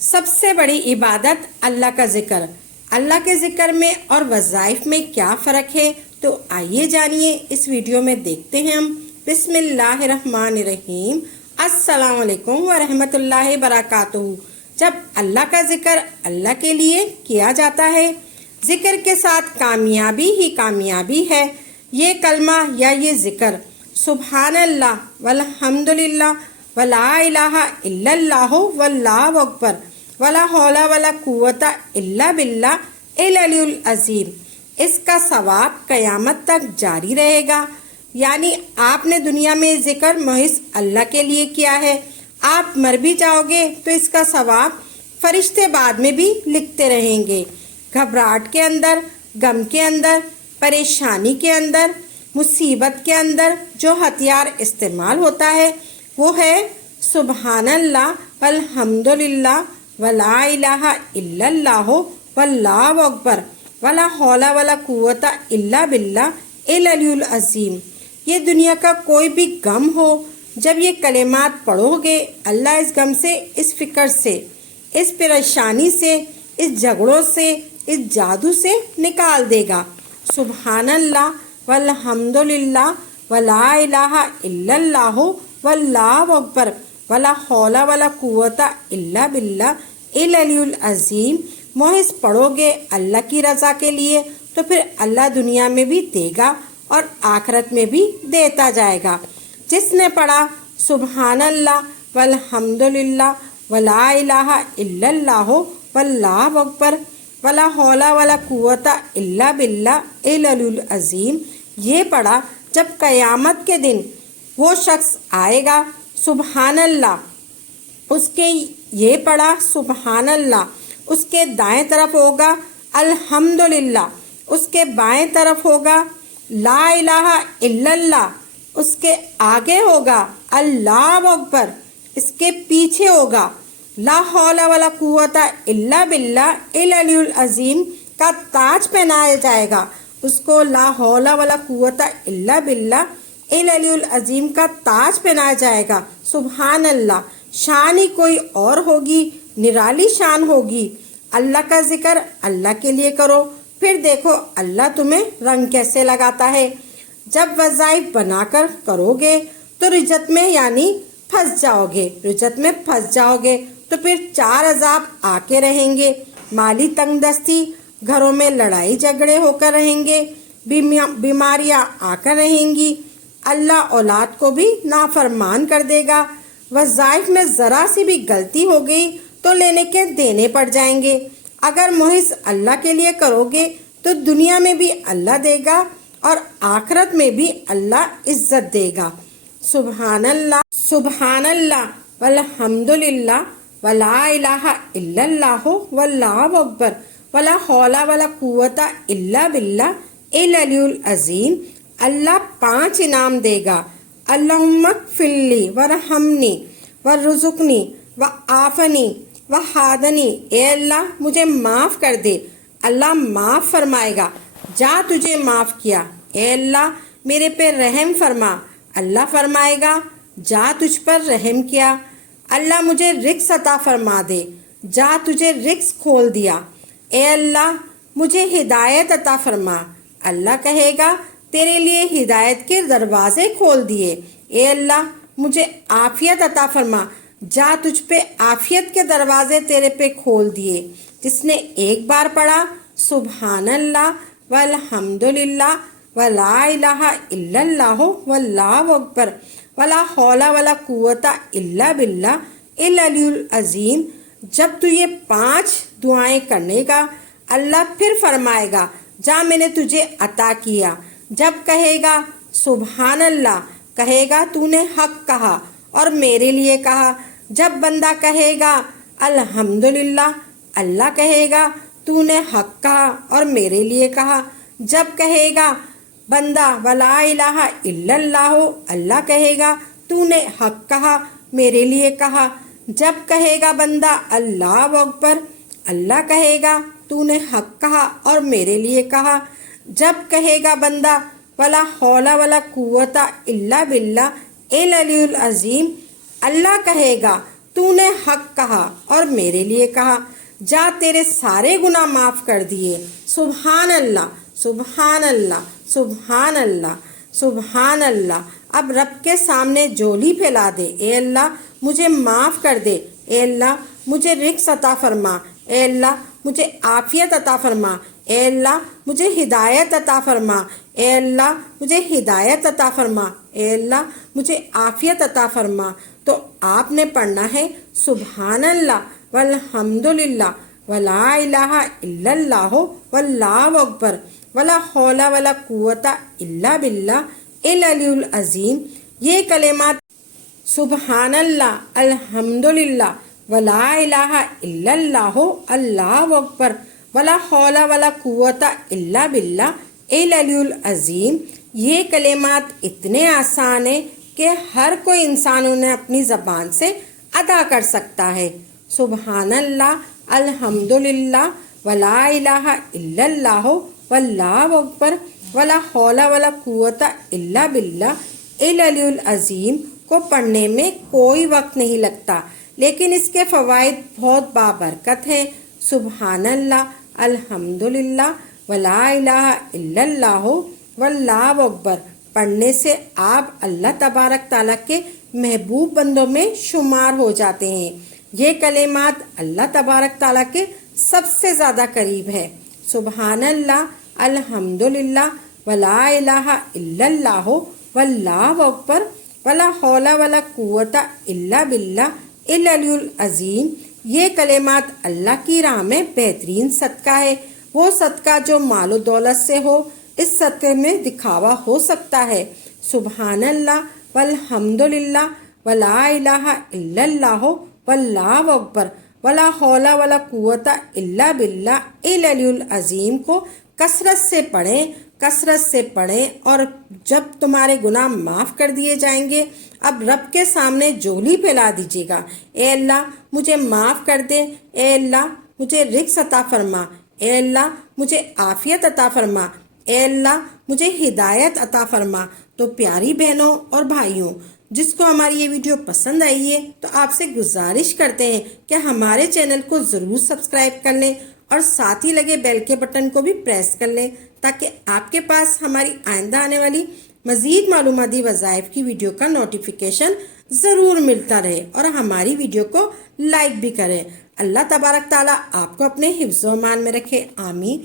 سب سے بڑی عبادت اللہ کا ذکر۔ اللہ کے ذکر میں اور وظائف میں کیا فرق ہے؟ تو آئیے جانیے، اس ویڈیو میں دیکھتے ہیں ہم۔ بسم اللہ الرحمن الرحیم۔ السلام علیکم ورحمۃ اللہ وبرکاتہ۔ جب اللہ کا ذکر اللہ کے لیے کیا جاتا ہے، ذکر کے ساتھ کامیابی ہی کامیابی ہے۔ یہ کلمہ یا یہ ذکر سبحان اللہ والحمد للہ ولا الہ الا اللہ واللہ اکبر ولا حول ولا قوت الا باللہ العلی العظیم، اس کا ثواب قیامت تک جاری رہے گا۔ یعنی آپ نے دنیا میں ذکر محض اللہ کے لیے کیا ہے، آپ مر بھی جاؤ گے تو اس کا ثواب فرشتے بعد میں بھی لکھتے رہیں گے۔ گھبراہٹ کے اندر، غم کے اندر، پریشانی کے اندر، مصیبت کے اندر جو ہتھیار استعمال ہوتا ہے وہ ہے سبحان اللہ والحمد للہ ولا الہ الا اللہ واللہ اکبر ولا حول ولا قوت الا باللہ العلی العظیم۔ یہ دنیا کا کوئی بھی غم ہو، جب یہ کلمات پڑھو گے، اللہ اس غم سے، اس فکر سے، اس پریشانی سے، اس جھگڑوں سے، اس جادو سے نکال دے گا۔ سبحان اللہ والحمد للہ ولا الہ الا اللہ واللہ اکبر ولا حول ولا قوت الا باللہ العلی العظیم محض پڑھو گے اللہ کی رضا کے لیے، تو پھر اللہ دنیا میں بھی دے گا اور آخرت میں بھی دیتا جائے گا۔ جس نے پڑھا سبحان اللہ والحمد للہ ولا الہ الا اللہ واللہ اکبر ولا حول ولا قوت الا باللہ العلی العظیم، یہ پڑھا، جب قیامت کے دن وہ شخص آئے گا سبحان اللہ، اس کے یہ پڑھا سبحان اللہ، اس کے دائیں طرف ہوگا الحمدللہ، اس کے بائیں طرف ہوگا لا الہ الا اللہ، اس کے آگے ہوگا اللہ اکبر، اس کے پیچھے ہوگا لا حول ولا قوت الا باللہ العلی العظیم کا تاج پہنایا جائے گا۔ اس کو لا حول ولا قوت الا باللہ العلی العظیم کا تاج پہنایا جائے گا۔ سبحان اللہ، شان ہی کوئی اور ہوگی، نرالی شان ہوگی۔ اللہ کا ذکر اللہ کے لیے کرو، پھر دیکھو اللہ تمہیں رنگ کیسے لگاتا ہے۔ جب وظائف بنا کر کرو گے تو رجت میں یعنی پھنس جاؤ گے، رجت میں پھنس جاؤ گے تو پھر 4 عذاب آ کے رہیں گے، مالی تنگ دستی، گھروں میں لڑائی جھگڑے ہو کر رہیں گے، بیماریاں آ کر رہیں گی، اللہ اولاد کو بھی نافرمان کر دے گا۔ وظائف میں ذرا سی بھی غلطی ہو گئی تو لینے کے دینے پڑ جائیں گے۔ اگر محض اللہ کے لیے کرو گے تو دنیا میں بھی اللہ دے گا اور آخرت میں بھی اللہ عزت دے گا۔ سبحان اللہ والحمد للہ ولا الہ الا اللہ واللہ اکبر ولا حول ولا قوت الا باللہ العلی العظیم، اللہ 5 انعام دے گا۔ اللہم اغفر لی ورحمنی ورزقنی وعافنی وہدنی، اے اللہ مجھے معاف کر دے، اللہ معاف فرمائے گا، جا تجھے معاف کیا۔ اے اللہ میرے پہ رحم فرما، اللہ فرمائے گا، جا تجھ پر رحم کیا۔ اللہ مجھے رزق عطا فرما دے، جا تجھے رزق کھول دیا۔ اے اللہ مجھے ہدایت عطا فرما، اللہ کہے گا تیرے لیے ہدایت کے دروازے کھول دیے۔ اے اللہ مجھے عافیت عطا فرما، جا تجھ پہ عافیت کے دروازے تیرے پہ کھول دیے۔ جس نے ایک بار پڑھا سبحان اللہ والحمد للہ ولا الہ الا اللہ واللہ اکبر ولا حول ولا قوت الا باللہ العلی العظیم، جب تو یہ 5 دعائیں کرنے گا، اللہ پھر فرمائے گا جا میں نے تجھے عطا کیا۔ جب کہے گا سبحان اللہ، کہے گا تو نے حق کہا اور میرے لیے کہا۔ جب بندہ کہے گا الحمدللہ، اللہ کہے گا تو نے حق کہا اور میرے لیے کہا۔ جب کہے گا بندہ ولا الہ الا اللہ، اللہ کہے گا تو نے حق کہا، میرے لیے کہا۔ جب کہے گا بندہ اللہ اکبر، اللہ کہے گا تو نے حق کہا اور میرے لیے کہا۔ جب کہے گا بندہ ولا حول ولا قوت الا باللہ العلی العظیم، اللہ کہے گا تو نے حق کہا اور میرے لیے کہا، جا تیرے سارے گناہ معاف کر دیے۔ سبحان اللہ، سبحان اللہ، سبحان اللہ، سبحان اللہ۔ اب رب کے سامنے جولی پھیلا دے، اے اللہ مجھے معاف کر دے، اے اللہ مجھے رزق عطا فرما، اے اللہ مجھے عافیت عطا فرما، اے اللہ مجھے ہدایت عطا فرما، اے اللہ مجھے ہدایت عطا فرما، اے اللہ مجھے عافیت عطا فرما۔ تو آپ نے پڑھنا ہے سبحان اللہ والحمد للہ ولا الہ الا اللہ واللہ اکبر ولا حول ولا قوت الا باللہ العلی العظیم۔ یہ کلمات سبحان اللہ، الحمد للہ، ولا الہ الا اللہ، اللہ اکبر، ولا حول ولا قوت الا باللہ العلی العظیم، یہ کلمات اتنے آسان ہیں کہ ہر کوئی انسان انہیں اپنی زبان سے ادا کر سکتا ہے۔ سبحان اللہ، الحمد للہ، ولا الہ الا اللہ، واللہ اکبر، ولا حول ولا قوت الا باللہ العلی العظیم کو پڑھنے میں کوئی وقت نہیں لگتا، لیکن اس کے فوائد بہت بابرکت ہیں۔ سبحان اللہ، الحمد للہ، ولا الہ الا اللہ، واللہ اکبر پڑھنے سے آپ اللہ تبارک تعالیٰ کے محبوب بندوں میں شمار ہو جاتے ہیں۔ یہ کلمات اللہ تبارک تعالیٰ کے سب سے زیادہ قریب ہے۔ سبحان اللہ، الحمد للہ، ولا الہ الا اللہ، واللہ اکبر، ولا حول ولا قوت الا باللہ العلی العظیم، یہ کلمات اللہ کی راہ میں بہترین صدقہ ہے۔ وہ صدقہ جو مال و دولت سے ہو، اس صدقے میں دکھاوا ہو سکتا ہے۔ سبحان اللہ والحمد للہ، ولا الہ الا اللہ، واللہ اکبر، ولا حول ولا قوت الا باللہ العلی العظیم کو کثرت سے پڑھیں، کثرت سے پڑھیں، اور جب تمہارے گناہ معاف کر دیے جائیں گے، اب رب کے سامنے جولی پھیلا دیجیے گا، اے اللہ مجھے معاف کر دے، اے اللہ مجھے رزق عطا فرما، اے اللہ مجھے عافیت عطا فرما، اے اللہ مجھے ہدایت عطا فرما۔ تو پیاری بہنوں اور بھائیوں، جس کو ہماری یہ ویڈیو پسند آئی ہے تو آپ سے گزارش کرتے ہیں کہ ہمارے چینل کو ضرور سبسکرائب کر لیں اور ساتھ ہی لگے بیل کے بٹن کو بھی پریس کر لیں، تاکہ آپ کے پاس ہماری آئندہ آنے والی مزید معلوماتی وظائف کی ویڈیو کا نوٹیفیکیشن ضرور ملتا رہے، اور ہماری ویڈیو کو لائک بھی کریں۔ اللہ تبارک تعالیٰ آپ کو اپنے حفظ و امان میں رکھے، آمین۔